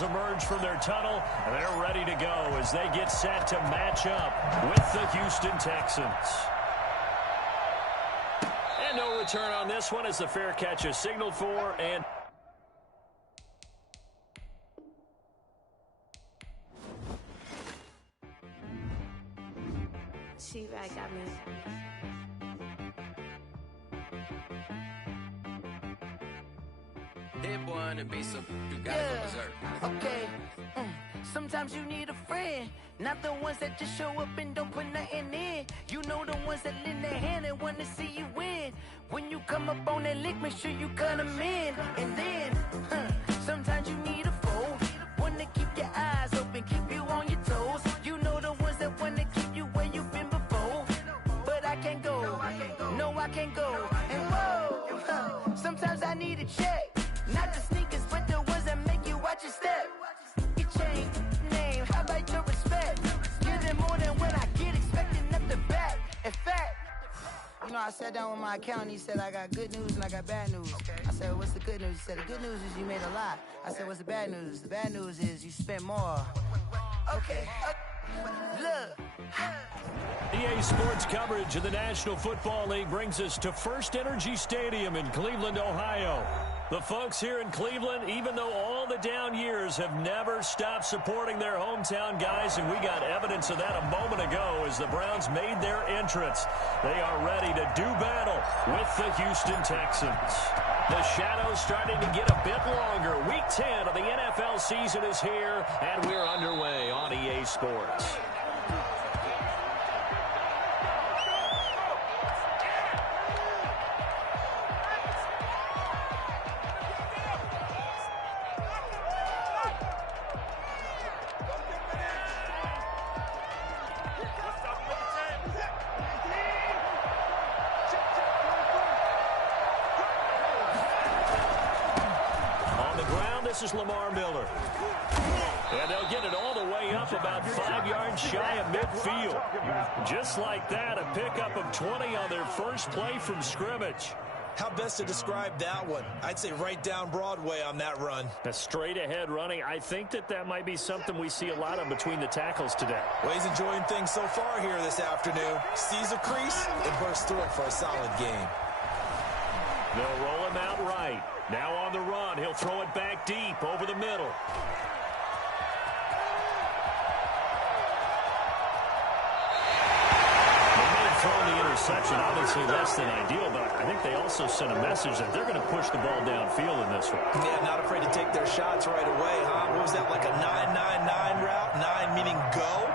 Browns emerge from their tunnel, and they're ready to go as they get set to match up with the Houston Texans. And no return on this one as the fair catch is signaled for. And T-Rag got me. Hit one and be some. You gotta go berserk. Okay. Sometimes you need a friend, not the ones that just show up and don't put nothing in. You know the ones that lend their hand and want to see you win. When you come up on that lick, make sure you cut them in. And then, sometimes you need a foe, one to keep your eyes open, keep you on your toes. You know the ones that want to keep you where you've been before. But I can't go, no I can't go. And whoa, sometimes I need a check. Not the sneakers, but the ones that make you watch your step. Your chain, name, how about your respect? Give them more than what I get, expecting nothing back. In fact, you know, I sat down with my accountant, he said, I got good news and I got bad news. I said, what's the good news? He said, the good news is you made a lot. I said, what's the bad news? The bad news is you spent more. Okay, look. EA Sports coverage of the National Football League brings us to First Energy Stadium in Cleveland, Ohio. The folks here in Cleveland, even though all the down years, have never stopped supporting their hometown guys, and we got evidence of that a moment ago as the Browns made their entrance. They are ready to do battle with the Houston Texans. The shadows starting to get a bit longer. Week 10 of the NFL season is here, and we're underway on EA Sports. This is Lamar Miller. And they'll get it all the way up about 5 yards shy of midfield. Just like that, a pickup of 20 on their first play from scrimmage. How best to describe that one? I'd say right down Broadway on that run. A straight-ahead running. I think that might be something we see a lot of between the tackles today. Well, he's enjoying things so far here this afternoon. Sees a crease and bursts through it for a solid game. They'll roll him out right. Now on the run, he'll throw it back deep over the middle. They may have thrown the interception, obviously less than ideal, but I think they also sent a message that they're going to push the ball downfield in this one. Yeah, not afraid to take their shots right away, huh? What was that, like a 9-9-9 route? 9 meaning go?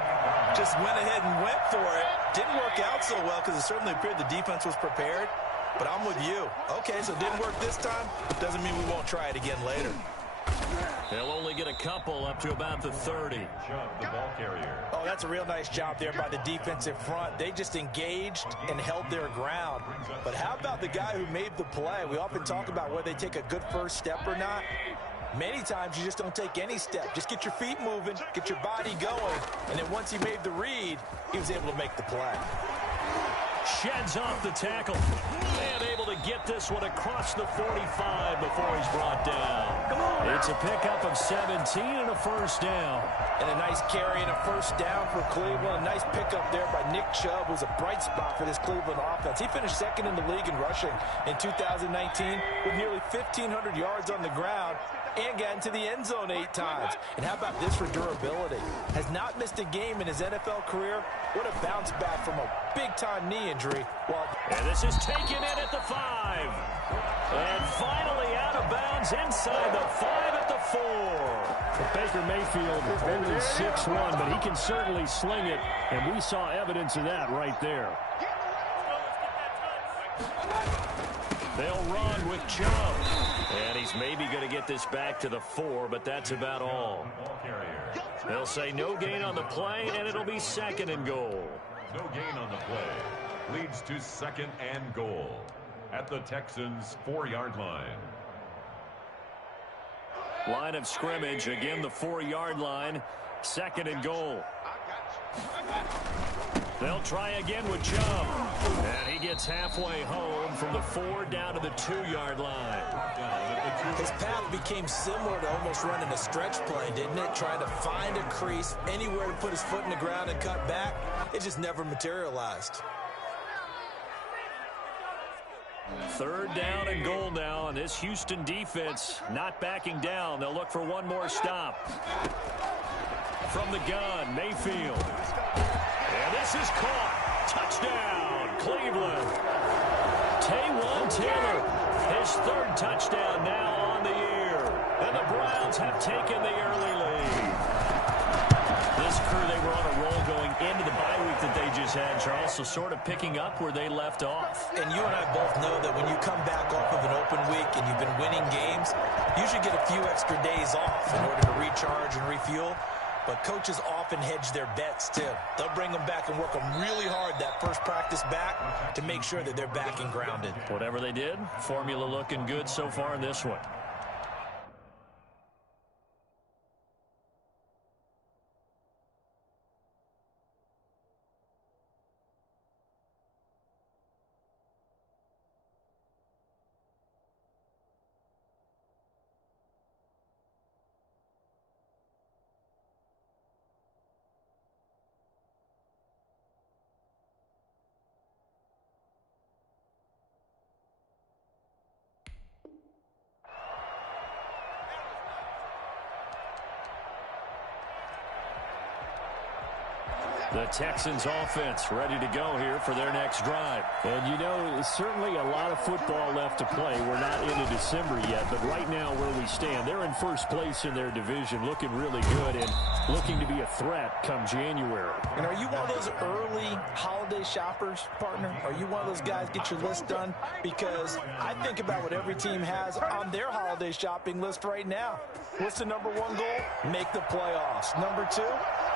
Just went ahead and went for it. Didn't work out so well because it certainly appeared the defense was prepared. But I'm with you. Okay, so it didn't work this time. Doesn't mean we won't try it again later. They'll only get a couple up to about the 30. The ball carrier. Oh, that's a real nice job there by the defensive front. They just engaged and held their ground. But how about the guy who made the play? We often talk about whether they take a good first step or not. Many times you just don't take any step. Just get your feet moving, get your body going. And then once he made the read, he was able to make the play. Sheds off the tackle. And able to get this one across the 45 before he's brought down. It's a pickup of 17 and a first down. And a nice carry and a first down for Cleveland. A nice pickup there by Nick Chubb, who's a bright spot for this Cleveland offense. He finished second in the league in rushing in 2019 with nearly 1,500 yards on the ground and got into the end zone 8 times. And how about this for durability? Has not missed a game in his NFL career. What a bounce back from a big-time knee injury. And this is taken in at the 5. And finally out of bounds inside the 5 at the 4. Baker Mayfield only 6'1", but he can certainly sling it, and we saw evidence of that right there. They'll run with Chubb. And he's maybe going to get this back to the 4, but that's about all. They'll say no gain on the play, and it'll be second and goal. No gain on the play. Leads to second and goal at the Texans' 4-yard line. Line of scrimmage, again the 4-yard line, second and goal. They'll try again with Chubb. And he gets halfway home from the 4 down to the 2-yard line. His path became similar to almost running a stretch play, didn't it? Trying to find a crease, anywhere to put his foot in the ground and cut back. It just never materialized. 3rd down and goal now, and this Houston defense not backing down. They'll look for one more stop. From the gun, Mayfield. And this is caught. Touchdown, Cleveland. Taywan Taylor, his 3rd touchdown now on the year. And the Browns have taken the early lead. This crew, they were on a roll going into the bye week that they just had, Charles, so sort of picking up where they left off. And you and I both know that when you come back off of an open week and you've been winning games, you should get a few extra days off in order to recharge and refuel. But coaches often hedge their bets, too. They'll bring them back and work them really hard that first practice back to make sure that they're back and grounded. Whatever they did, formula looking good so far in this one. The Texans offense ready to go here for their next drive. And you know, certainly a lot of football left to play. We're not into December yet, but right now where we stand, they're in first place in their division, looking really good and looking to be a threat come January. And are you one of those early holiday shoppers, partner? Are you one of those guys get your list done? Because I think about what every team has on their holiday shopping list right now. What's the number 1 goal? Make the playoffs. Number 2,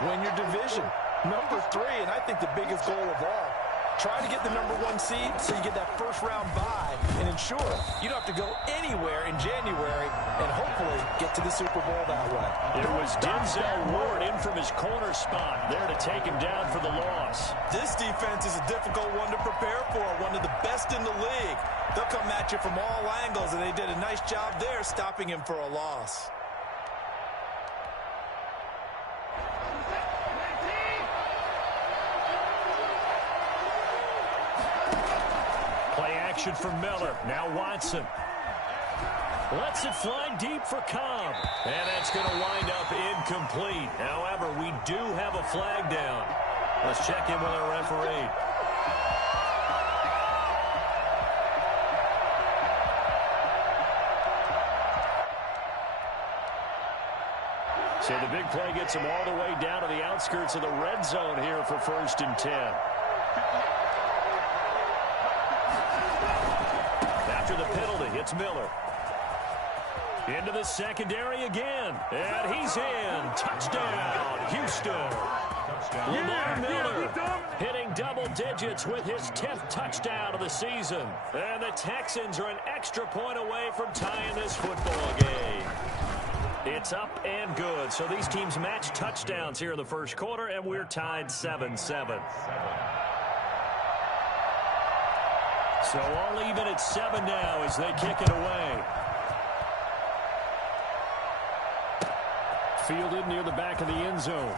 win your division. Number 3, and I think the biggest goal of all, try to get the number 1 seed so you get that first-round bye and ensure you don't have to go anywhere in January and hopefully get to the Super Bowl that way. It was Denzel Ward in from his corner spot there to take him down for the loss. This defense is a difficult one to prepare for, one of the best in the league. They'll come at you from all angles, and they did a nice job there stopping him for a loss. From Miller. Now Watson. Lets it fly deep for Cobb. And that's going to wind up incomplete. However, we do have a flag down. Let's check in with our referee. So the big play gets him all the way down to the outskirts of the red zone here for 1st and 10. The penalty, it's Miller. Into the secondary again. And he's in. Touchdown, Houston. Lamar Miller hitting double digits with his 10th touchdown of the season. And the Texans are an extra point away from tying this football game. It's up and good. So these teams match touchdowns here in the first quarter, and we're tied 7-7. So all even at 7 now as they kick it away. Fielded near the back of the end zone.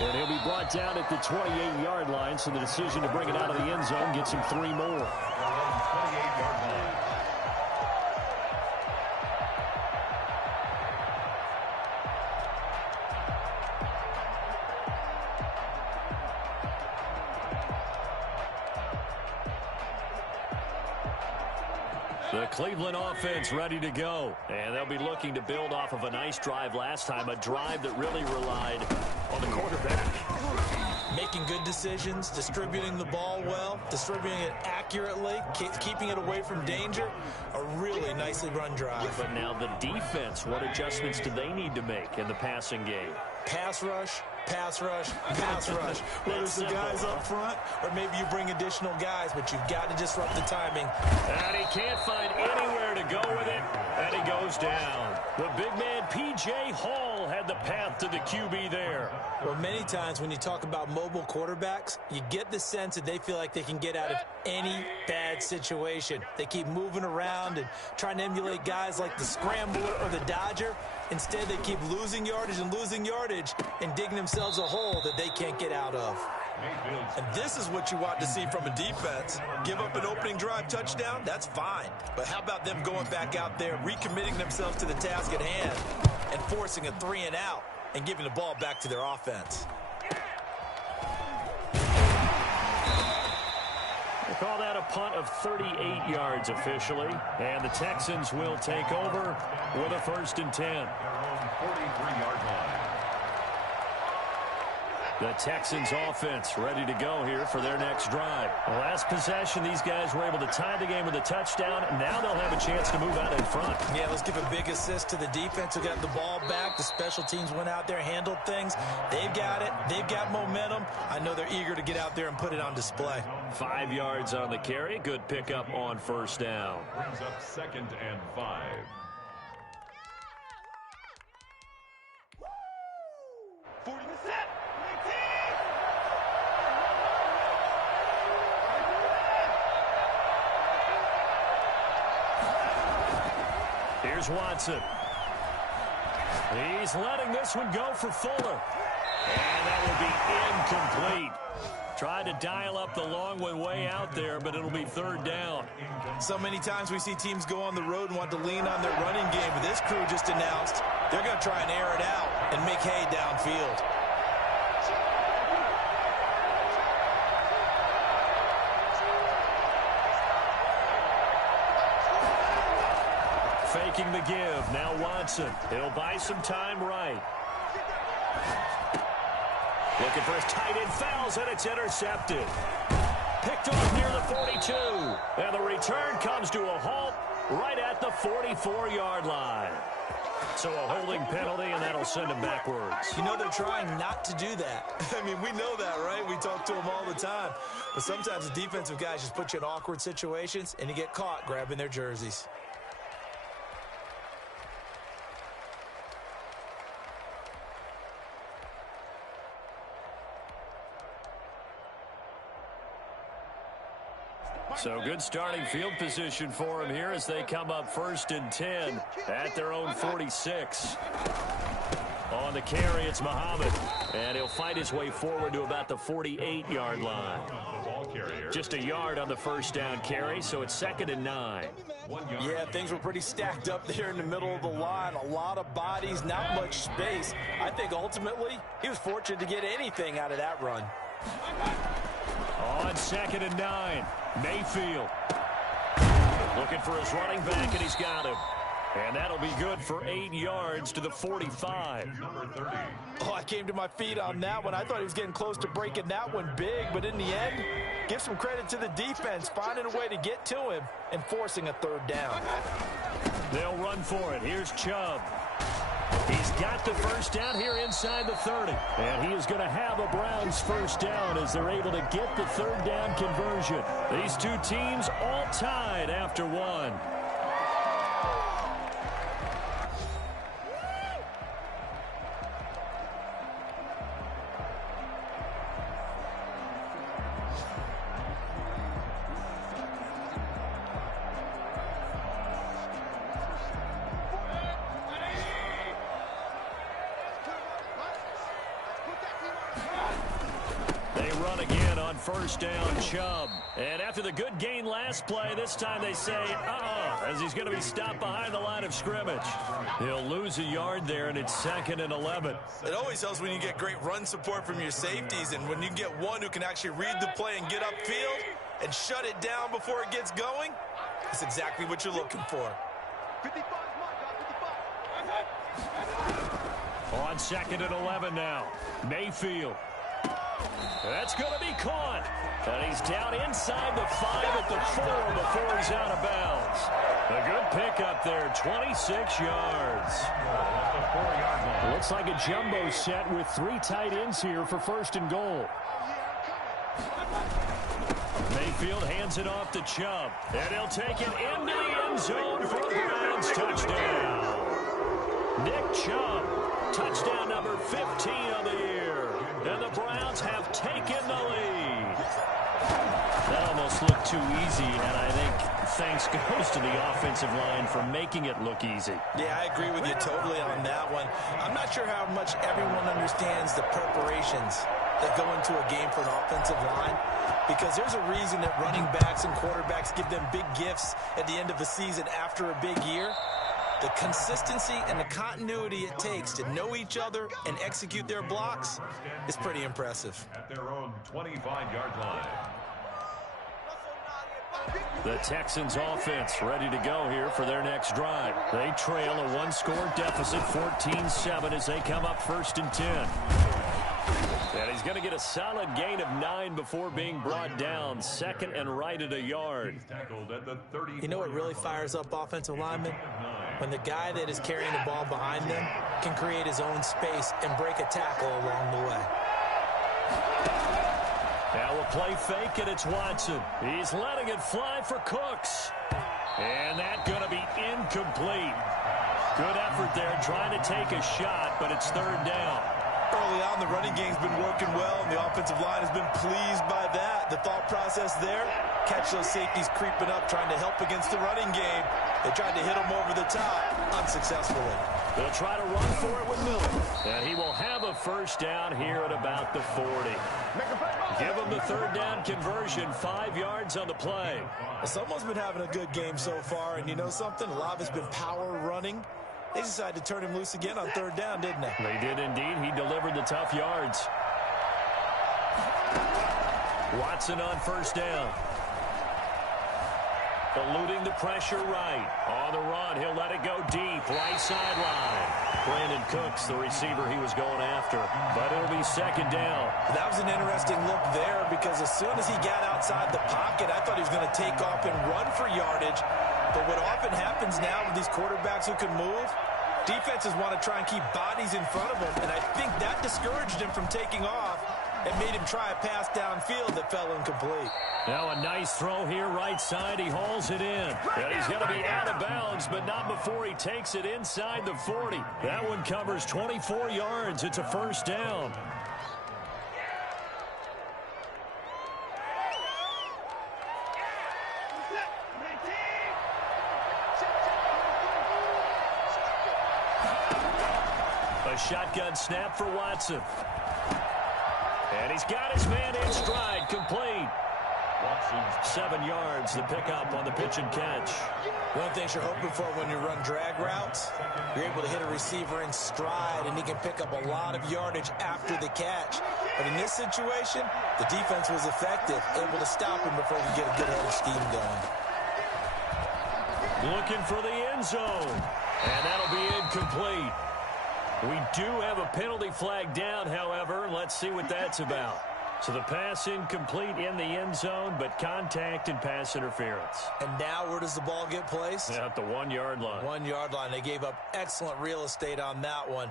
And he'll be brought down at the 28-yard line, so the decision to bring it out of the end zone gets him 3 more. 28-yard line. The Cleveland offense ready to go. And they'll be looking to build off of a nice drive last time, a drive that really relied on the quarterback. Making good decisions, distributing the ball well, distributing it accurately, keeping it away from danger. A really nicely run drive. But now the defense, what adjustments do they need to make in the passing game? Pass rush, pass rush, pass rush. Whether it's the guys up front or maybe you bring additional guys, but you've got to disrupt the timing. And he can't find anywhere to to go with it, and he goes down. The big man, P.J. Hall, had the path to the QB there. Well, many times when you talk about mobile quarterbacks, you get the sense that they feel like they can get out of any bad situation. They keep moving around and trying to emulate guys like the Scrambler or the Dodger. Instead, they keep losing yardage and digging themselves a hole that they can't get out of. And this is what you want to see from a defense. Give up an opening drive touchdown, that's fine. But how about them going back out there, recommitting themselves to the task at hand, and forcing a 3-and-out and giving the ball back to their offense? They call that a punt of 38 yards officially. And the Texans will take over with a 1st and 10. 43-yard line. The Texans offense ready to go here for their next drive. Last possession, these guys were able to tie the game with a touchdown. Now they'll have a chance to move out in front. Yeah, let's give a big assist to the defense who got the ball back. The special teams went out there, handled things. They've got it. They've got momentum. I know they're eager to get out there and put it on display. 5 yards on the carry. Good pickup on 1st down. Brings up 2nd and 5. Here's Watson. He's letting this one go for Fuller. And that will be incomplete. Tried to dial up the long one way out there, but it'll be 3rd down. So many times we see teams go on the road and want to lean on their running game, but this crew just announced they're going to try and air it out and make hay downfield. Faking the give. Now Watson. He'll buy some time right. Looking for his tight end, fouls, and it's intercepted. Picked off near the 42. And the return comes to a halt right at the 44-yard line. So a holding penalty, and that'll send him backwards. You know they're trying not to do that. I mean, we know that, right? We talk to them all the time. But sometimes the defensive guys just put you in awkward situations, and you get caught grabbing their jerseys. So good starting field position for him here as they come up 1st and 10 at their own 46. On the carry, it's Muhammad. And he'll fight his way forward to about the 48-yard line. Just a yard on the 1st down carry, so it's 2nd and 9. Yeah, things were pretty stacked up there in the middle of the line. A lot of bodies, not much space. I think ultimately he was fortunate to get anything out of that run. On 2nd and 9, Mayfield. Looking for his running back, and he's got him. And that'll be good for 8 yards to the 45. Oh, I came to my feet on that one. I thought he was getting close to breaking that one big, but in the end, give some credit to the defense, finding a way to get to him and forcing a 3rd down. They'll run for it. Here's Chubb. He's got the 1st down here inside the 30. And he is going to have a Browns 1st down as they're able to get the 3rd down conversion. These two teams all tied after one. First down, Chubb. And after the good gain last play, this time they say, as he's going to be stopped behind the line of scrimmage. He'll lose a yard there, and it's 2nd and 11. It always helps when you get great run support from your safeties, and when you get one who can actually read the play and get upfield and shut it down before it gets going, that's exactly what you're looking for. On 2nd and 11 now, Mayfield. That's going to be caught. And he's down inside the 5 at the 4 before he's out of bounds. A good pickup there, 26 yards. Looks like a jumbo set with 3 tight ends here for 1st and goal. Mayfield hands it off to Chubb. And he'll take it into the end zone for a Browns touchdown. Nick Chubb, touchdown number 15 of the year. And the Browns have taken the lead. That almost looked too easy, and I think thanks goes to the offensive line for making it look easy. Yeah, I agree with you totally on that one. I'm not sure how much everyone understands the preparations that go into a game for an offensive line, because there's a reason that running backs and quarterbacks give them big gifts at the end of the season after a big year. The consistency and the continuity it takes to know each other and execute their blocks is pretty impressive. At their own 25-yard line. The Texans offense ready to go here for their next drive. They trail a one-score deficit, 14-7, as they come up 1st and 10. And he's going to get a solid gain of 9 before being brought down. 2nd and right at a yard. You know what really fires up offensive linemen? When the guy that is carrying the ball behind them can create his own space and break a tackle along the way. Now a play fake, and it's Watson. He's letting it fly for Cooks. And that's going to be incomplete. Good effort there, trying to take a shot, but it's 3rd down. Early on, the running game's been working well, and the offensive line has been pleased by that. The thought process there, catch those safeties creeping up, trying to help against the running game. They tried to hit them over the top, unsuccessfully. They'll try to run for it with Miller. And he will have a 1st down here at about the 40. Give him the 3rd down conversion, 5 yards on the play. Someone's been having a good game so far, and you know something? A lot of it's been power running. They decided to turn him loose again on 3rd down, didn't they? They did indeed. He delivered the tough yards. Watson on 1st down. Eluding the pressure right. On the run, he'll let it go deep. Right sideline. Brandon Cooks, the receiver he was going after. But it'll be 2nd down. That was an interesting look there, because as soon as he got outside the pocket, I thought he was going to take off and run for yardage. But what often happens now with these quarterbacks who can move, defenses want to try and keep bodies in front of them, and I think that discouraged him from taking off and made him try a pass downfield that fell incomplete. Now a nice throw here right side. He hauls it in. And he's going to be out of bounds, but not before he takes it inside the 40. That one covers 24 yards. It's a 1st down. A shotgun snap for Watson. And he's got his man in stride, complete. 7 yards, the pickup on the pitch and catch. One of the things you're hoping for when you run drag routes, you're able to hit a receiver in stride, and he can pick up a lot of yardage after the catch. But in this situation, the defense was effective, able to stop him before he could get a good head of steam going. Looking for the end zone. And that'll be incomplete. We do have a penalty flag down, however. Let's see what that's about. So the pass incomplete in the end zone, but contact and pass interference. And now where does the ball get placed? At the 1-yard line. 1-yard line. They gave up excellent real estate on that one.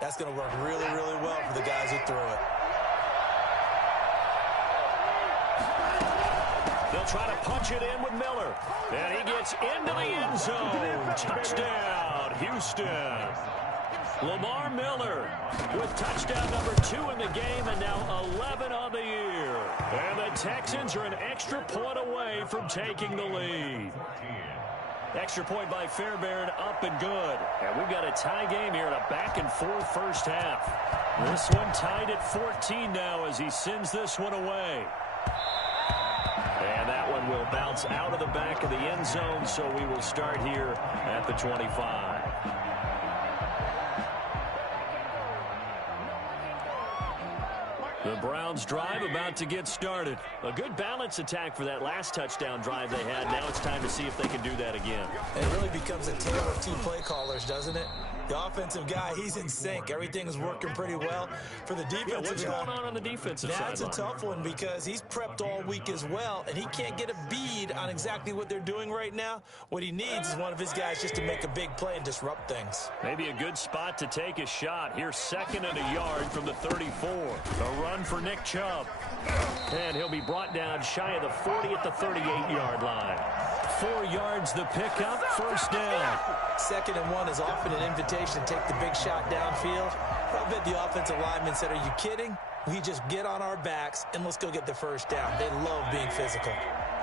That's going to work really, really well for the guys who threw it. They'll try to punch it in with Miller. And he gets into the end zone. Touchdown, Houston. Lamar Miller with touchdown number 2 in the game, and now 11 on the year. And the Texans are an extra point away from taking the lead. Extra point by Fairbairn, up and good. And we've got a tie game here in a back-and-forth 1st half. This one tied at 14 now as he sends this one away. And that one will bounce out of the back of the end zone, so we will start here at the 25. The Browns drive about to get started. A good balance attack for that last touchdown drive they had. Now it's time to see if they can do that again. It really becomes a tale of 2 play callers, doesn't it? The offensive guy, he's in sync. Everything is working pretty well. For the defensive guy, what's going on the defensive side? That's a tough one, because he's prepped all week as well, and he can't get a bead on exactly what they're doing right now. What he needs is one of his guys just to make a big play and disrupt things. Maybe a good spot to take a shot. Here's 2nd and a yard from the 34. A run for Nick Chubb. And he'll be brought down shy of the 40 at the 38-yard line. 4 yards the pickup, first down. 2nd and 1 is often an invitation to take the big shot downfield. I bet the offensive lineman said, are you kidding? We just get on our backs and let's go get the first down. They love being physical.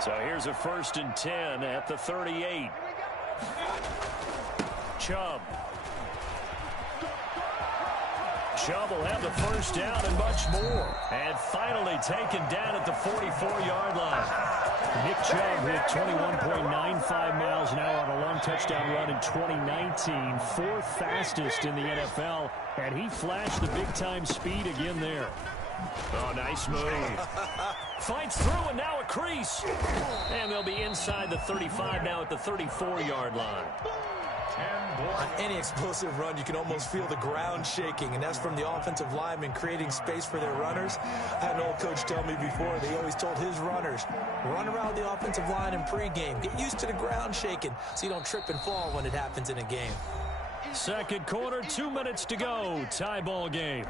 So here's a 1st and 10 at the 38. Chubb. Chubb will have the first down and much more. And finally taken down at the 44-yard line. Nick Chubb hit 21.95 miles an hour on a long touchdown run in 2019. 4th fastest in the NFL. And he flashed the big-time speed again there. Oh, nice move. Fights through and now a crease. And they'll be inside the 35 now at the 34-yard line. On any explosive run, you can almost feel the ground shaking, and that's from the offensive linemen creating space for their runners. I had an old coach tell me before, they always told his runners, run around the offensive line in pregame. Get used to the ground shaking so you don't trip and fall when it happens in a game. 2nd quarter, 2 minutes to go. Tie ball game.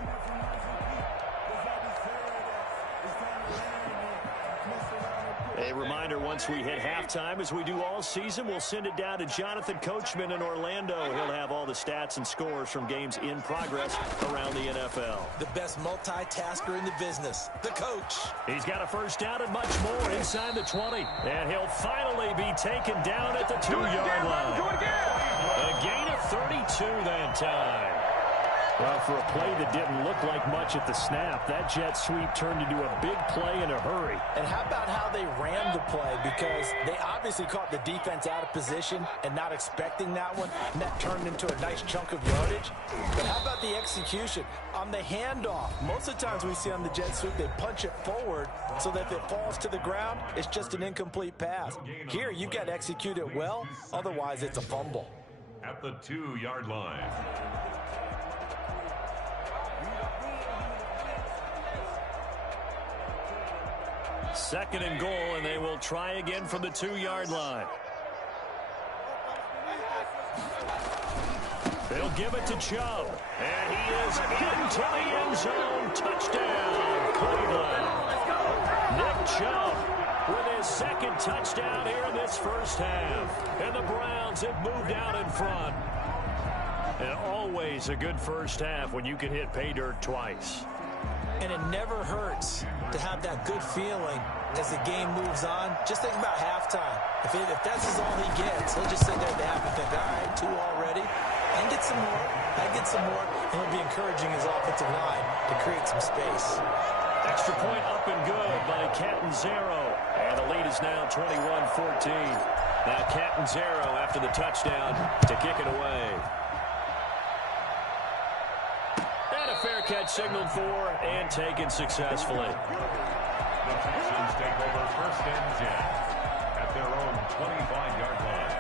A reminder, once we hit halftime, as we do all season, we'll send it down to Jonathan Coachman in Orlando. He'll have all the stats and scores from games in progress around the NFL. The best multitasker in the business, the coach. He's got a first down and much more inside the 20. And he'll finally be taken down at the 2-yard line. A gain of 32 that time. Well, for a play that didn't look like much at the snap, that jet sweep turned into a big play in a hurry. And how about how they ran the play? Because they obviously caught the defense out of position and not expecting that one, and that turned into a nice chunk of yardage. But how about the execution? On the handoff, most of the times we see on the jet sweep, they punch it forward so that if it falls to the ground, it's just an incomplete pass. Here, you've got to execute it well, otherwise it's a fumble. At the 2-yard line. 2nd and goal, and they will try again from the 2-yard line. They'll give it to Chubb, and he is into the end zone. Touchdown, Cleveland. Nick Chubb with his 2nd touchdown here in this first half. And the Browns have moved out in front. And always a good first half when you can hit pay dirt twice. And it never hurts to have that good feeling as the game moves on. Just think about halftime. If that's all he gets, he'll just sit there at the half and think, all right, 2 already. I get some more. I get some more. And he'll be encouraging his offensive line to create some space. Extra point up and good by Catanzaro. And the lead is now 21-14. Now Catanzaro after the touchdown to kick it away. Fair catch signaled for and taken successfully. The Texans take over 1st and 10 at their own 25-yard line.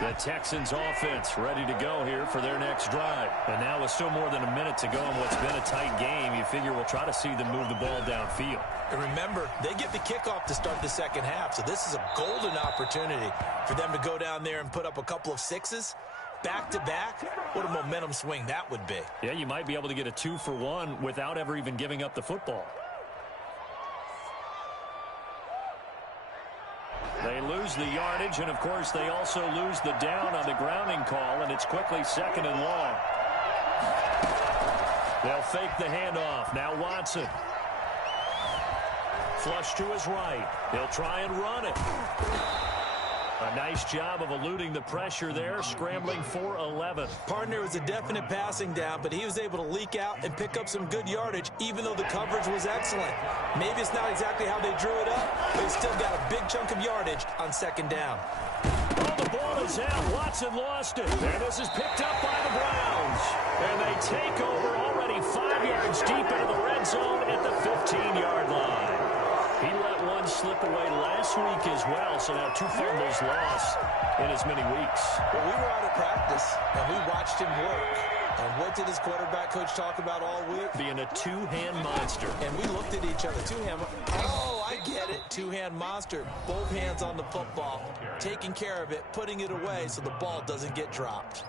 The Texans offense ready to go here for their next drive. And now with still more than a minute to go in what's been a tight game, you figure we'll try to see them move the ball downfield. And remember, they get the kickoff to start the 2nd half, so this is a golden opportunity for them to go down there and put up a couple of 6s. Back-to-back, what a momentum swing that would be. Yeah, you might be able to get a 2-for-1 without ever even giving up the football. They lose the yardage, and of course they also lose the down on the grounding call, and it's quickly 2nd and long. They'll fake the handoff. Now Watson. Flush to his right. He'll try and run it. A nice job of eluding the pressure there, scrambling for 11. Partner was a definite passing down, but he was able to leak out and pick up some good yardage, even though the coverage was excellent. Maybe it's not exactly how they drew it up, but he still got a big chunk of yardage on 2nd down. Oh, the ball is out. Watson lost it. And this is picked up by the Browns. And they take over already 5 yards deep into the red zone at the 15-yard line. He let one slip away last week as well, so now 2 fumbles lost in as many weeks. Well, we were out of practice, and we watched him work. And what did his quarterback coach talk about all week? Being a two-hand monster. And we looked at each other. Two-hand. Oh, I get it. Two-hand monster. Both hands on the football, taking care of it, putting it away so the ball doesn't get dropped.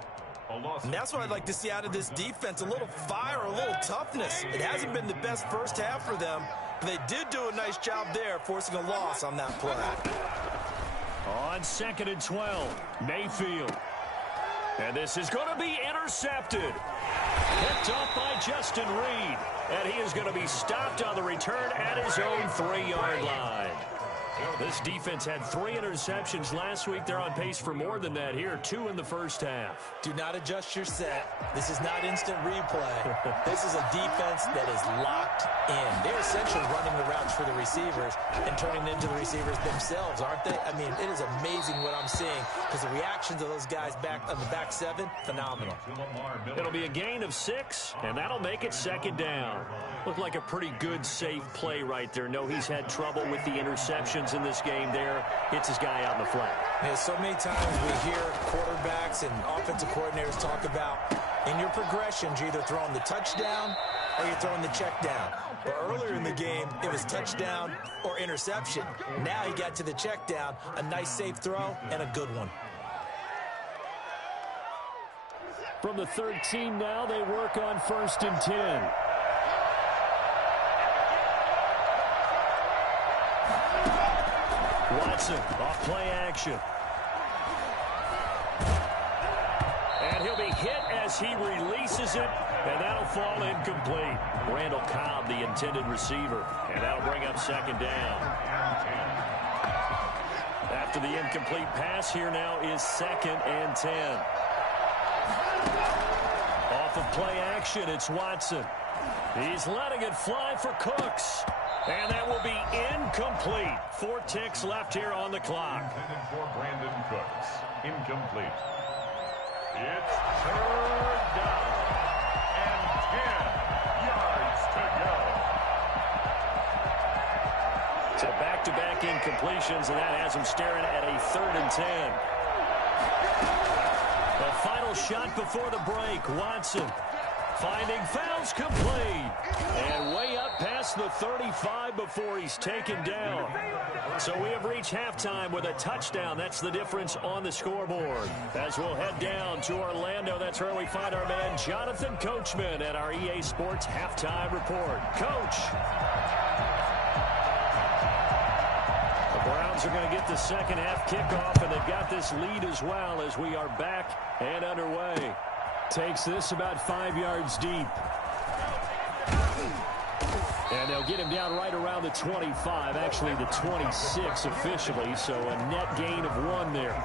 And that's what I'd like to see out of this defense. A little fire, a little toughness. It hasn't been the best first half for them, but they did do a nice job there, forcing a loss on that play. On 2nd and 12, Mayfield. And this is going to be intercepted. Picked off by Justin Reed. And he is going to be stopped on the return at his own 3-yard line. This defense had 3 interceptions last week. They're on pace for more than that here. 2 in the first half. Do not adjust your set. This is not instant replay. This is a defense that is locked in. They're essentially running the routes for the receivers and turning it into the receivers themselves, aren't they? I mean, it is amazing what I'm seeing because the reactions of those guys back on the back 7, phenomenal. It'll be a gain of 6, and that'll make it 2nd down. Looked like a pretty good, safe play right there. No, he's had trouble with the interceptions in this game there. Hits his guy out in the flat. Yeah, so many times we hear quarterbacks and offensive coordinators talk about in your progressions, you're either throwing the touchdown or you're throwing the check down. But earlier in the game, it was touchdown or interception. Now he got to the check down, a nice safe throw, and a good one. From the 13 now, they work on 1st and 10. Watson off play action. And he'll be hit as he releases it, and that'll fall incomplete. Randall Cobb, the intended receiver, and that'll bring up 2nd down. After the incomplete pass, here now is 2nd and 10. Off of play action, it's Watson. He's letting it fly for Cooks. And that will be incomplete. 4 ticks left here on the clock. Intended for Brandon Cooks. Incomplete. It's 3rd down and 10 yards to go. So back-to-back incompletions, and that has him staring at a 3rd and 10. The final shot before the break. Watson finding fouls complete. And way up past the 35 before he's taken down. So we have reached halftime with a touchdown. That's the difference on the scoreboard. As we'll head down to Orlando, that's where we find our man Jonathan Coachman at our EA Sports Halftime Report. Coach. The Browns are going to get the second half kickoff, and they've got this lead as well as we are back and underway. Takes this about 5 yards deep. And they'll get him down right around the 25, actually the 26 officially, so a net gain of 1 there.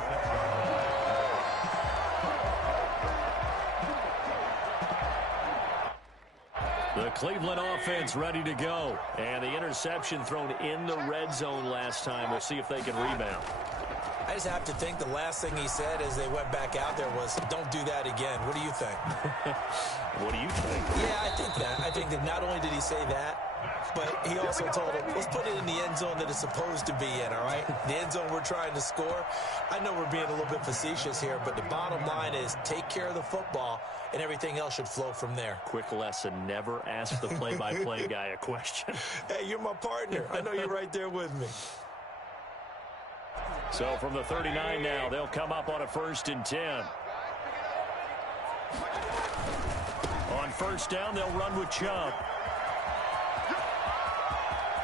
The Cleveland offense ready to go. And the interception thrown in the red zone last time. We'll see if they can rebound. I just have to think the last thing he said as they went back out there was, don't do that again. What do you think? What do you think? Yeah, I think that. I think that not only did he say that, but he also told him, let's put it in the end zone that it's supposed to be in, all right? The end zone we're trying to score. I know we're being a little bit facetious here, but the bottom line is take care of the football, and everything else should flow from there. Quick lesson, never ask the play-by-play guy a question. Hey, you're my partner. I know you're right there with me. So from the 39 now, they'll come up on a 1st and 10. On 1st down, they'll run with Chubb.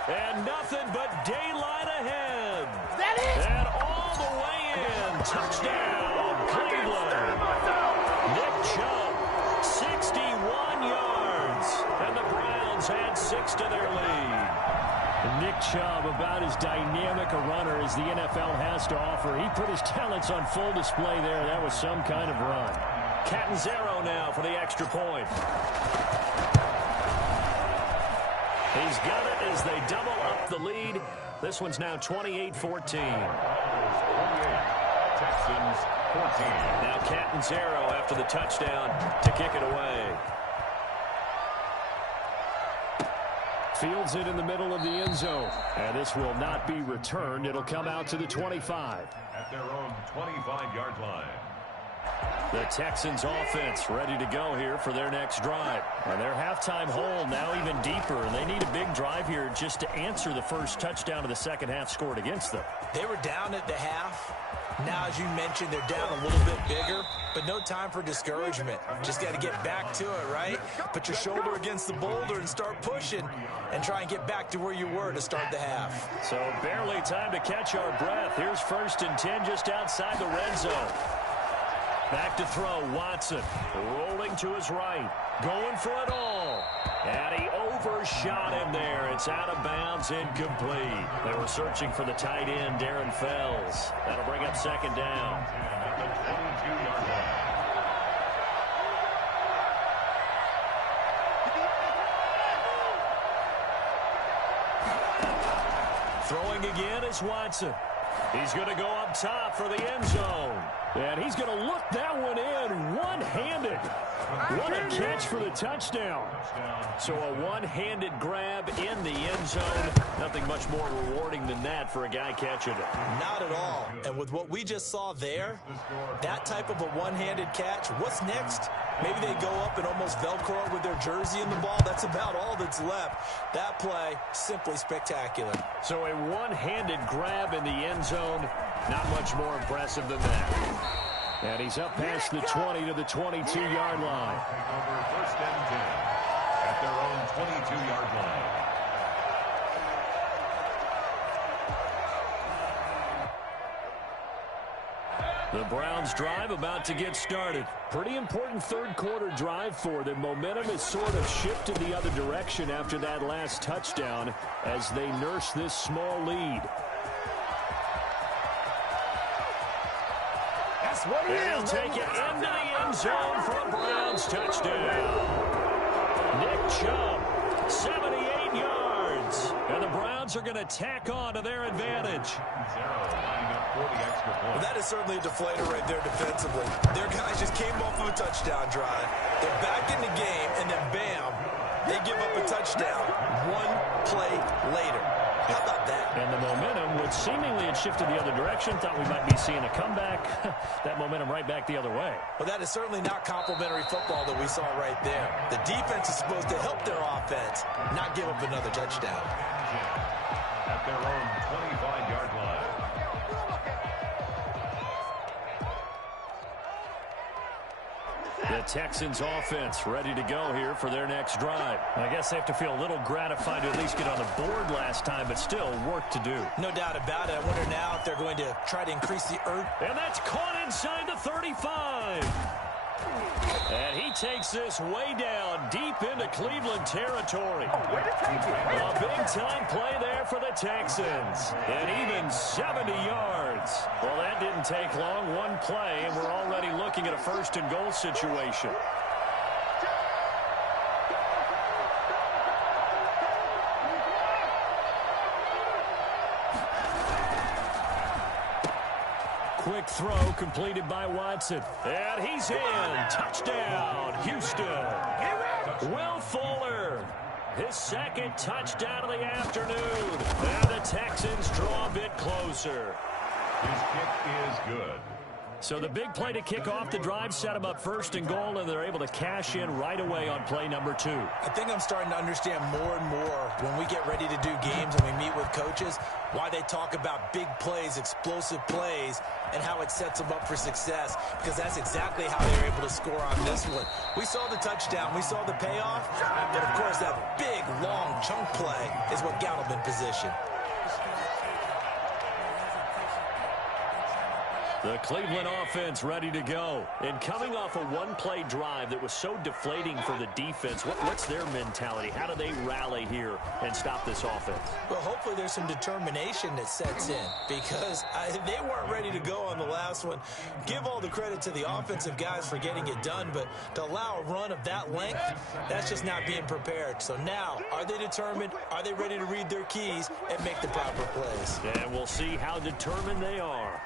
And nothing but daylight ahead. That is. And all the way in. Touchdown, Cleveland. Nick Chubb, 61 yards. And the Browns add 6 to their lead. Nick Chubb, about as dynamic a runner as the NFL has to offer. He put his talents on full display there. That was some kind of run. Catanzaro now for the extra point. He's got it as they double up the lead. This one's now 28-14. Texans 14. Now Catanzaro after the touchdown to kick it away. Fields it in the middle of the end zone. And this will not be returned. It'll come out to the 25. At their own 25-yard line. The Texans offense ready to go here for their next drive. And their halftime hole now even deeper, and they need a big drive here just to answer the first touchdown of the second half scored against them. They were down at the half. Now, as you mentioned, they're down a little bit bigger, but no time for discouragement. Just got to get back to it, right? Put your shoulder against the boulder and start pushing and try and get back to where you were to start the half. So barely time to catch our breath. Here's 1st and 10 just outside the red zone. Back to throw, Watson, rolling to his right, going for it all. And he overshot him there. It's out of bounds, incomplete. They were searching for the tight end, Darren Fells. That'll bring up 2nd down. At the 22-yard line. Throwing again is Watson. He's going to go up top for the end zone. And he's going to look that one in one-handed. What a catch for the touchdown. So a one-handed grab in the end zone. Nothing much more rewarding than that for a guy catching it. Not at all. And with what we just saw there, that type of a one-handed catch, what's next? Maybe they go up and almost Velcro with their jersey in the ball. That's about all that's left. That play, simply spectacular. So a one-handed grab in the end zone. Not much more impressive than that. And he's up past the 20 to the 22-yard line. Over 1st and 10 at their own 22-yard line. The Browns drive about to get started. Pretty important third-quarter drive for them. Momentum has sort of shifted the other direction after that last touchdown as they nurse this small lead. They'll take it into the end zone for a Browns touchdown. Nick Chubb, 78 yards. And the Browns are going to tack on to their advantage. Well, that is certainly a deflator right there defensively. Their guys just came off of a touchdown drive. They're back in the game, and then bam, they give up a touchdown one play later. How about that? And the momentum, which seemingly had shifted the other direction, thought we might be seeing a comeback. That momentum right back the other way. Well, that is certainly not complimentary football that we saw right there. The defense is supposed to help their offense, not give up another touchdown. At their own 25-yard line. The Texans offense ready to go here for their next drive. I guess they have to feel a little gratified to at least get on the board last time, but still work to do. No doubt about it. I wonder now if they're going to try to increase the urgency. And that's caught inside the 35. And he takes this way down deep into Cleveland territory. A big-time play there for the Texans. And even 70 yards. Well, that didn't take long. One play, and we're already looking at a 1st and goal situation. Quick throw completed by Watson. And he's in. Touchdown, Houston. Will Fuller, his 2nd touchdown of the afternoon. And the Texans draw a bit closer. His kick is good. So the big play to kick off the drive set them up 1st and goal, and they're able to cash in right away on play number 2. I think I'm starting to understand more and more when we get ready to do games and we meet with coaches, why they talk about big plays, explosive plays, and how it sets them up for success, because that's exactly how they were able to score on this one. We saw the touchdown, we saw the payoff, but of course that big, long chunk play is what got them in position. The Cleveland offense ready to go. And coming off a one-play drive that was so deflating for the defense, what's their mentality? How do they rally here and stop this offense? Well, hopefully there's some determination that sets in, because they weren't ready to go on the last one. Give all the credit to the offensive guys for getting it done, but to allow a run of that length, that's just not being prepared. So now, are they determined? Are they ready to read their keys and make the proper plays? And we'll see how determined they are.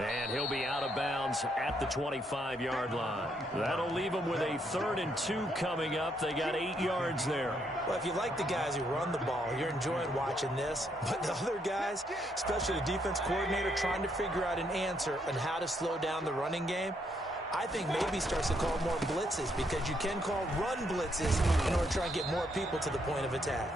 And he'll be out of bounds at the 25-yard line. That'll leave them with a 3rd and 2 coming up. They got 8 yards there. Well, if you like the guys who run the ball, you're enjoying watching this. But the other guys, especially the defense coordinator, trying to figure out an answer on how to slow down the running game, I think maybe starts to call more blitzes, because you can call run blitzes in order to try and get more people to the point of attack.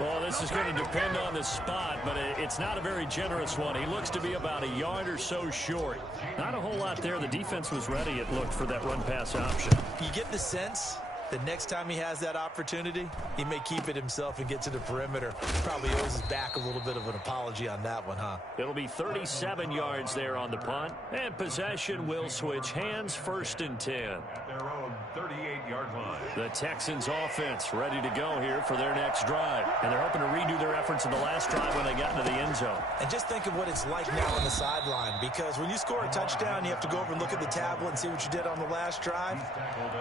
Well, this is going to depend on the spot, but it's not a very generous one. He looks to be about a yard or so short. Not a whole lot there. The defense was ready, it looked, for that run-pass option. You get the sense that next time he has that opportunity, he may keep it himself and get to the perimeter. Probably owes his back a little bit of an apology on that one, huh? It'll be 37 yards there on the punt, and possession will switch hands, 1st and 10. At their own 38-yard line. The Texans offense ready to go here for their next drive, and they're hoping to redo their efforts in the last drive when they got into the end zone. And just think of what it's like now on the sideline, because when you score a touchdown, you have to go over and look at the tablet and see what you did on the last drive.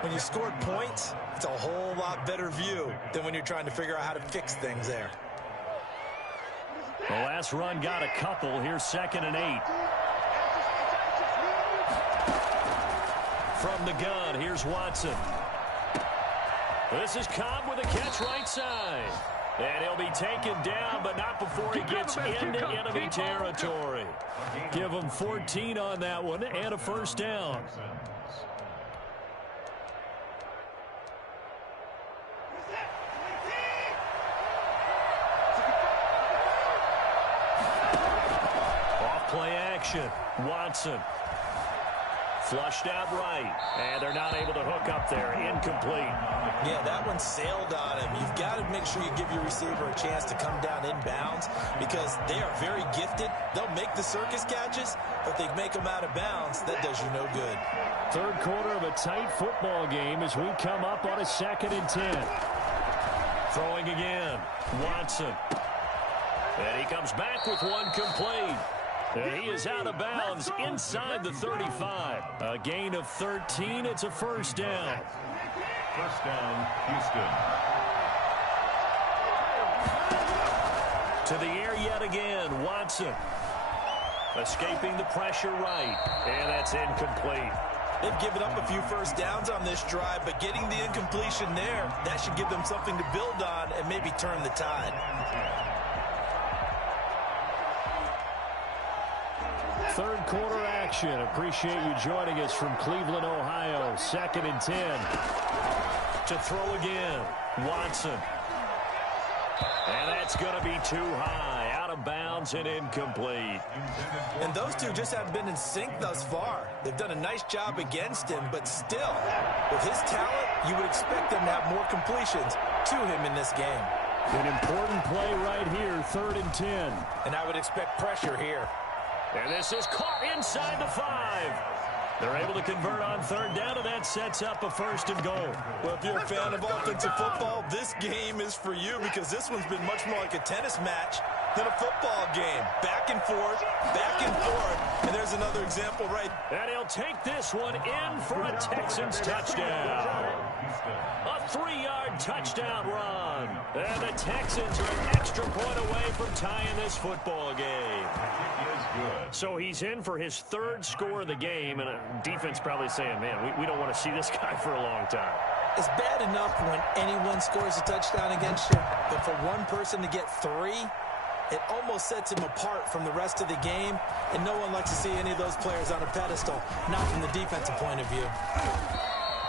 When you scored points, it's a whole lot better view than when you're trying to figure out how to fix things there. The last run got a couple. Here's 2nd and 8. From the gun, here's Watson. This is Cobb with a catch right side. And he'll be taken down, but not before he gets into enemy territory. Give him 14 on that one and a 1st down. Play action. Watson. Flushed out right. And they're not able to hook up there. Incomplete. Yeah, that one sailed on him. You've got to make sure you give your receiver a chance to come down inbounds, because they are very gifted. They'll make the circus catches, but they make them out of bounds. That does you no good. 3rd quarter of a tight football game as we come up on a 2nd and 10. Throwing again. Watson. And he comes back with one complete. And he is out of bounds inside the 35. A gain of 13. It's a 1st down. 1st down, Houston. To the air yet again, Watson. Escaping the pressure right. And that's incomplete. They've given up a few 1st downs on this drive, but getting the incompletion there, that should give them something to build on and maybe turn the tide. 3rd quarter action. Appreciate you joining us from Cleveland, Ohio. 2nd and 10. To throw again. Watson. And that's going to be too high. Out of bounds and incomplete. And those two just haven't been in sync thus far. They've done a nice job against him, but still, with his talent, you would expect them to have more completions to him in this game. An important play right here, 3rd and 10. And I would expect pressure here. And this is caught inside the 5. They're able to convert on 3rd down, and that sets up a 1st and goal. Well, if you're a fan of offensive football, this game is for you, because this one's been much more like a tennis match than a football game. Back and forth, and there's another example right. And he'll take this one in for a Texans touchdown. A 3-yard touchdown run. And the Texans are an extra point away from tying this football game. So he's in for his 3rd score of the game, and defense probably saying, man, we don't want to see this guy for a long time. It's bad enough when anyone scores a touchdown against you, but for one person to get 3, it almost sets him apart from the rest of the game, and no one likes to see any of those players on a pedestal, not from the defensive point of view.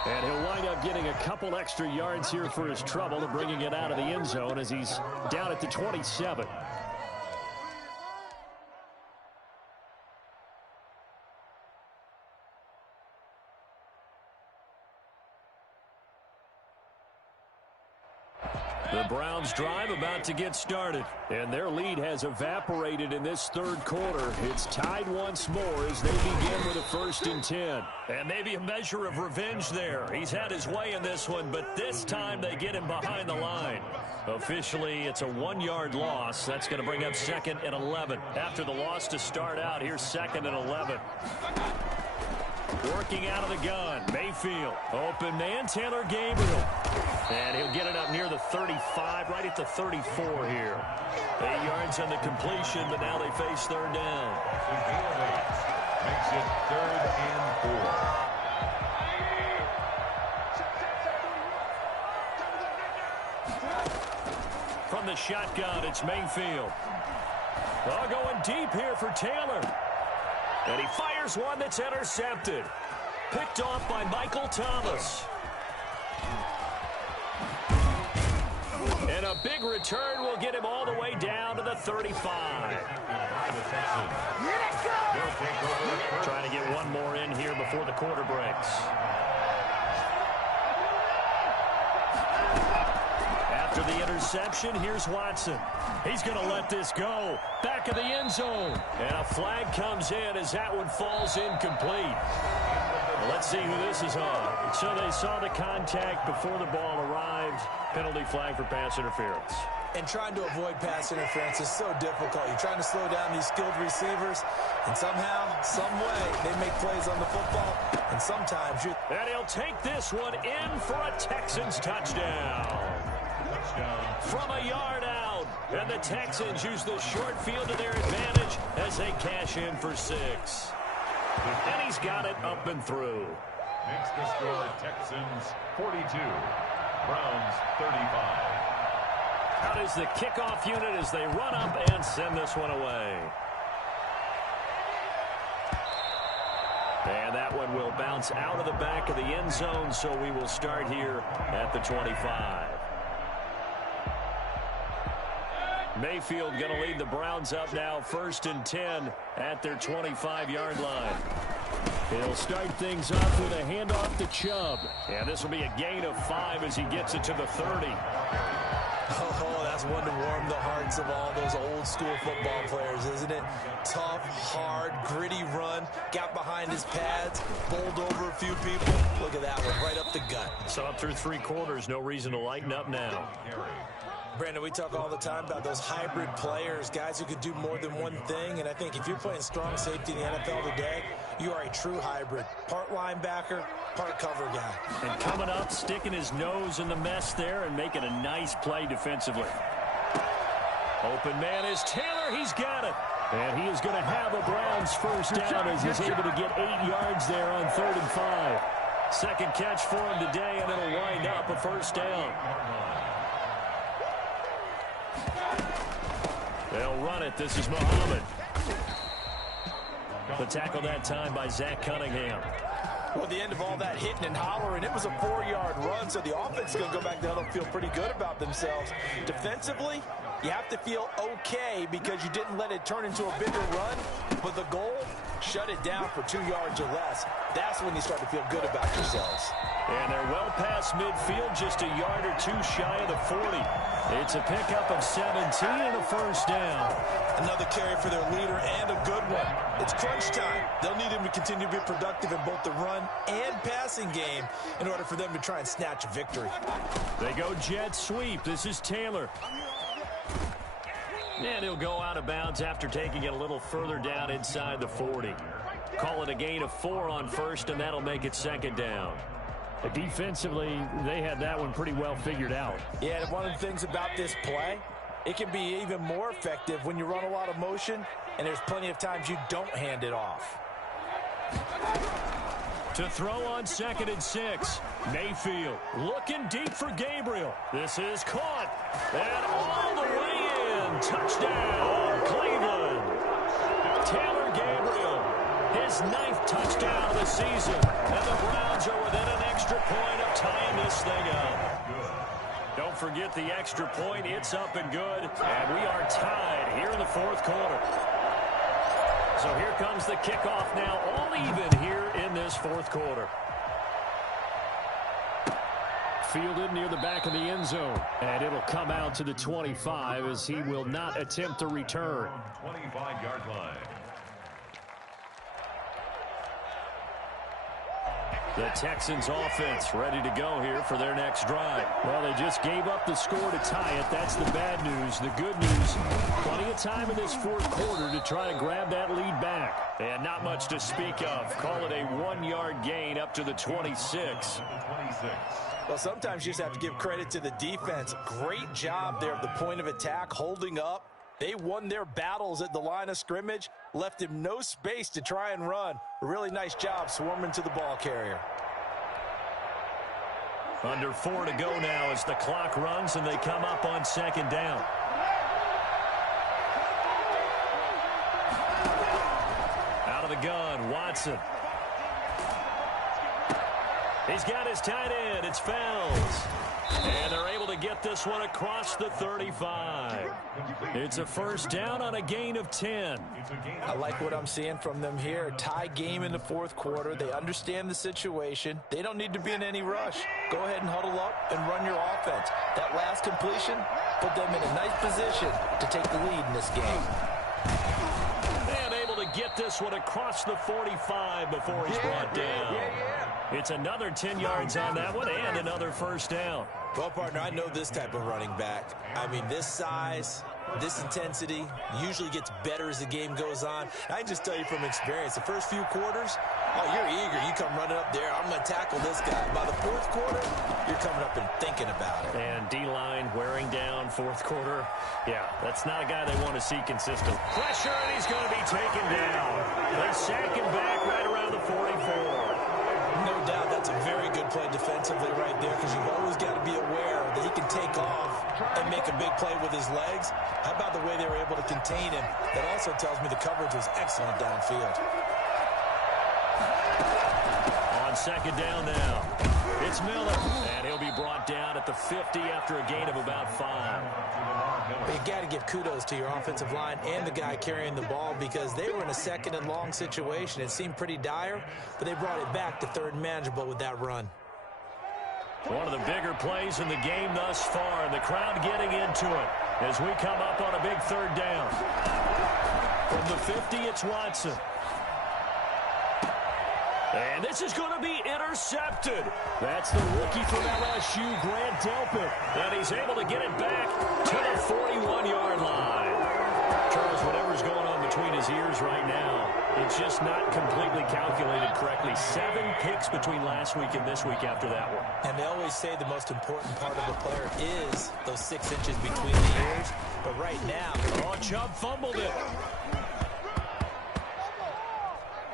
And he'll wind up getting a couple extra yards here for his trouble and bringing it out of the end zone as he's down at the 27. The Browns drive about to get started, and their lead has evaporated in this 3rd quarter. It's tied once more as they begin with a 1st and 10. And maybe a measure of revenge there. He's had his way in this one, but this time they get him behind the line. Officially, it's a 1-yard loss. That's going to bring up 2nd and 11. After the loss to start out, here's 2nd and 11. Working out of the gun, Mayfield. Open man, Taylor Gabriel. And he'll get it up near the 35, right at the 34 here. 8 yards on the completion, but now they face 3rd down. Makes it 3rd and 4. From the shotgun, it's Mayfield. Oh, going deep here for Taylor. And he fires one that's intercepted. Picked off by Michael Thomas. And a big return will get him all the way down to the 35. Trying to get one more in here before the quarter breaks. After the interception, here's Watson. He's going to let this go. Back of the end zone. And a flag comes in as that one falls incomplete. Well, let's see who this is on. So they saw the contact before the ball arrived. Penalty flag for pass interference. And trying to avoid pass interference is so difficult. You're trying to slow down these skilled receivers, and somehow, some way, they make plays on the football, and sometimes you... And he'll take this one in for a Texans touchdown. From a yard out, and the Texans use the short field to their advantage as they cash in for 6. And he's got it up and through. Makes the score Texans 42, Browns 35. Out is the kickoff unit as they run up and send this one away. And that one will bounce out of the back of the end zone, so we will start here at the 25. Mayfield going to lead the Browns up now, 1st and 10 at their 25-yard line. He'll start things off with a handoff to Chubb. And this will be a gain of 5 as he gets it to the 30. Oh, that's one to warm the hearts of all those old-school football players, isn't it? Tough, hard, gritty run, got behind his pads, bowled over a few people. Look at that one, right up the gut. So up through 3 quarters, no reason to lighten up now. Brandon, we talk all the time about those hybrid players, guys who could do more than one thing, and I think if you're playing strong safety in the NFL today, you are a true hybrid. Part linebacker, part cover guy. And coming up, sticking his nose in the mess there and making a nice play defensively. Open man is Taylor. He's got it. And he is going to have a Browns first down as he's able to get 8 yards there on 3rd and 5. Second catch for him today, and it'll wind up a first down. They'll run it. This is Muhammad. The tackle that time by Zach Cunningham. Well, at the end of all that hitting and hollering, it was a 4-yard run, so the offense is going to go back down and feel pretty good about themselves. Defensively, you have to feel okay because you didn't let it turn into a bigger run, but the goal, shut it down for 2 yards or less. That's when you start to feel good about yourselves. And they're well past midfield, just a yard or 2 shy of the 40. It's a pickup of 17 and a first down. Another carry for their leader and a good one. It's crunch time. They'll need him to continue to be productive in both the run and passing game in order for them to try and snatch a victory. They go jet sweep. This is Taylor. And he'll go out of bounds after taking it a little further down inside the 40. Call it a gain of 4 on first, and that'll make it 2nd down. Defensively, they had that one pretty well figured out. Yeah, and one of the things about this play, it can be even more effective when you run a lot of motion, and there's plenty of times you don't hand it off. To throw on 2nd and 6. Mayfield looking deep for Gabriel. This is caught. And all the way in. Touchdown, Cleveland. Taylor Gabriel, his 9th touchdown of the season. And the Browns are within an extra point of tying this thing up. Don't forget the extra point. It's up and good. And we are tied here in the 4th quarter. So here comes the kickoff now, all even here in this 4th quarter. Fielded near the back of the end zone. And it'll come out to the 25 as he will not attempt to return. 25-yard line. The Texans offense ready to go here for their next drive. Well, they just gave up the score to tie it. That's the bad news. The good news, plenty of time in this 4th quarter to try to grab that lead back. And not much to speak of. Call it a 1-yard gain up to the 26. Well, sometimes you just have to give credit to the defense. Great job there at the point of attack, holding up They won their battles at the line of scrimmage, left him no space to try and run. A really nice job swarming to the ball carrier. Under 4 to go now as the clock runs and they come up on second down. Out of the gun, Watson. He's got his tight end. It's Fells. And they're able to get this one across the 35. It's a first down on a gain of 10. I like what I'm seeing from them here. Tie game in the fourth quarter. They understand the situation. They don't need to be in any rush. Go ahead and huddle up and run your offense. That last completion put them in a nice position to take the lead in this game. And able to get this one across the 45 before he's brought down. It's another 10 yards on that one and another first down. Well, partner, I know this type of running back. I mean, this size, this intensity usually gets better as the game goes on. I can just tell you from experience, the first few quarters, oh, you're eager. You come running up there. I'm going to tackle this guy. By the fourth quarter, you're coming up and thinking about it. And D-line wearing down fourth quarter. Yeah, that's not a guy they want to see consistent. Pressure, and he's going to be taken down. They sack him back right around the 44. No doubt that's a very good play defensively right there because you've always got to be aware that he can take off and make a big play with his legs. How about the way they were able to contain him? That also tells me the coverage was excellent downfield. On second down now, it's Miller, and he'll be brought down at the 50 after a gain of about 5. But you got to give kudos to your offensive line and the guy carrying the ball because they were in a second and long situation. It seemed pretty dire, but they brought it back to third and manageable with that run. One of the bigger plays in the game thus far, and the crowd getting into it as we come up on a big third down. From the 50, it's Watson. And this is going to be intercepted. That's the rookie from LSU, Grant Delpit. And he's able to get it back to the 41-yard line. Charles, whatever's going on between his ears right now, it's just not completely calculated correctly. 7 picks between last week and this week after that one. And they always say the most important part of a player is those 6 inches between the ears. But right now... Oh, Chubb fumbled it.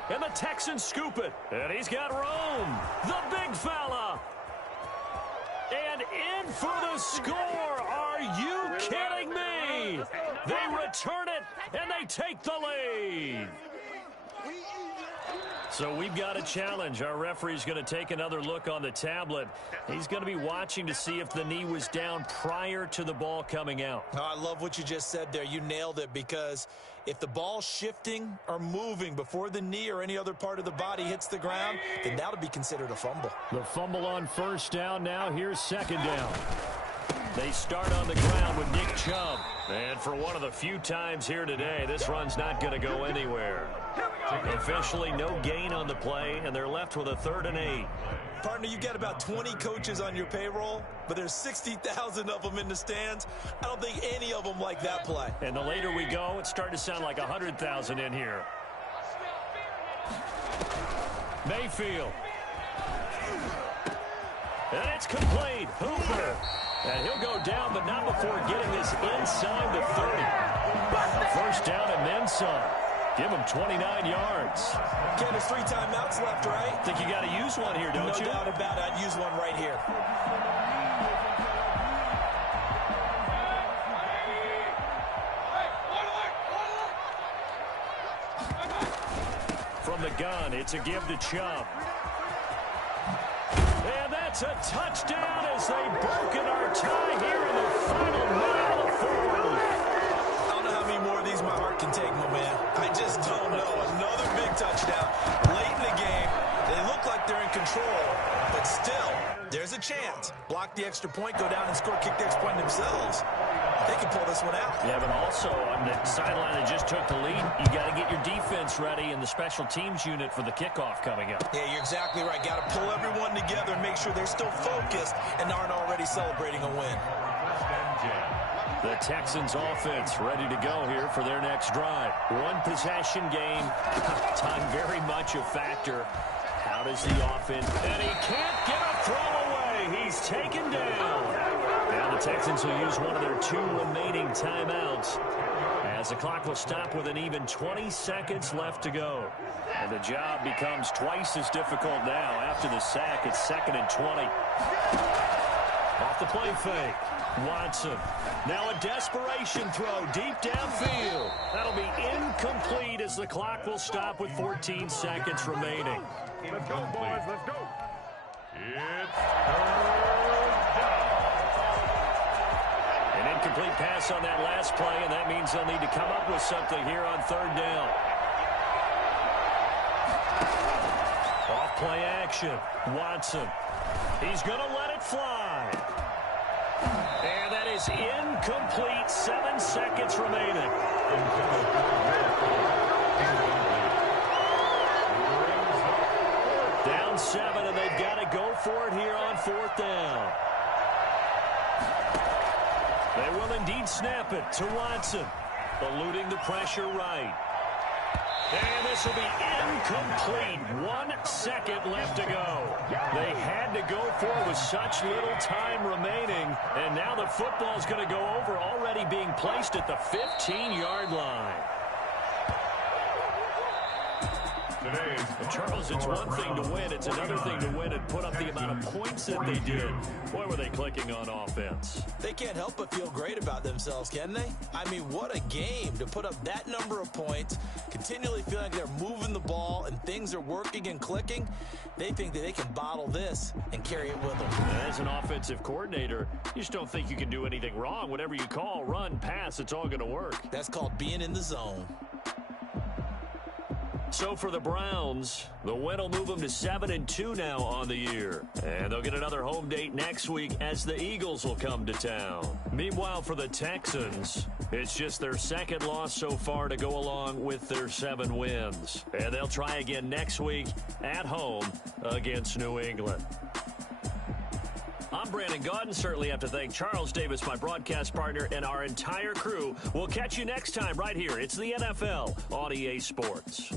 And the Texans scoop it. And he's got Rome, the big fella. And in for the score. Are you kidding me? They return it, and they take the lead. So we've got a challenge. Our referee's going to take another look on the tablet. He's going to be watching to see if the knee was down prior to the ball coming out. Oh, I love what you just said there. You nailed it because if the ball's shifting or moving before the knee or any other part of the body hits the ground, then that'll be considered a fumble. The fumble on first down now. Here's second down. They start on the ground with Nick Chubb. And for one of the few times here today, this run's not going to go anywhere. Officially, no gain on the play, and they're left with a 3rd and 8. Partner, you got about 20 coaches on your payroll, but there's 60,000 of them in the stands. I don't think any of them like that play. And the later we go, it's starting to sound like 100,000 in here. Mayfield. And it's complete. Hooper. And he'll go down, but not before getting this inside the 30. First down and then some. Give him 29 yards. Ken, there's 3 timeouts left, right? Think you got to use one here, don't you? No doubt about it. I'd use one right here. From the gun, it's a give to Chubb. And that's a touchdown as they've broken our tie here in the final mile of 4. I don't know how many more of these my heart can take, my man. I just don't know. Another big touchdown late in the game. They look like they're in control, but still, there's a chance. Block the extra point, go down and score, kick the extra point themselves. They can pull this one out. Yeah, but also on the sideline that just took the lead, you got to get your defense ready in the special teams unit for the kickoff coming up. Yeah, you're exactly right. Got to pull everyone together and make sure they're still focused and aren't already celebrating a win. The Texans offense ready to go here for their next drive. 1 possession game. Time very much a factor. How does the offense... And he can't get a throw away. He's taken down. Now the Texans will use one of their 2 remaining timeouts as the clock will stop with an even 20 seconds left to go. And the job becomes twice as difficult now. After the sack, it's 2nd and 20. Off the play fake. Watson. Now a desperation throw deep downfield. That'll be incomplete as the clock will stop with 14 seconds remaining. Let's go, boys. Let's go. It's third down. An incomplete pass on that last play, and that means they'll need to come up with something here on 3rd down. Off play action. Watson. He's going to let it fly. And that is incomplete. 7 seconds remaining. Down 7, and they've got to go for it here on 4th down. They will indeed snap it to Watson, eluding the pressure right. And this will be incomplete. 1 second left to go. They had to go for it with such little time remaining, and now the football is going to go over, already being placed at the 15-yard line. Charles, it's one thing to win. It's another thing to win and put up the amount of points that they did. Boy, were they clicking on offense. They can't help but feel great about themselves, can they? I mean, what a game to put up that number of points, continually feeling like they're moving the ball and things are working and clicking. They think that they can bottle this and carry it with them. As an offensive coordinator, you just don't think you can do anything wrong. Whatever you call, run, pass, it's all going to work. That's called being in the zone. So for the Browns, the win will move them to 7-2 now on the year. And they'll get another home date next week as the Eagles will come to town. Meanwhile, for the Texans, it's just their 2nd loss so far to go along with their 7 wins. And they'll try again next week at home against New England. I'm Brandon Gaudin. Certainly have to thank Charles Davis, my broadcast partner, and our entire crew. We'll catch you next time right here. It's the NFL on EA Sports.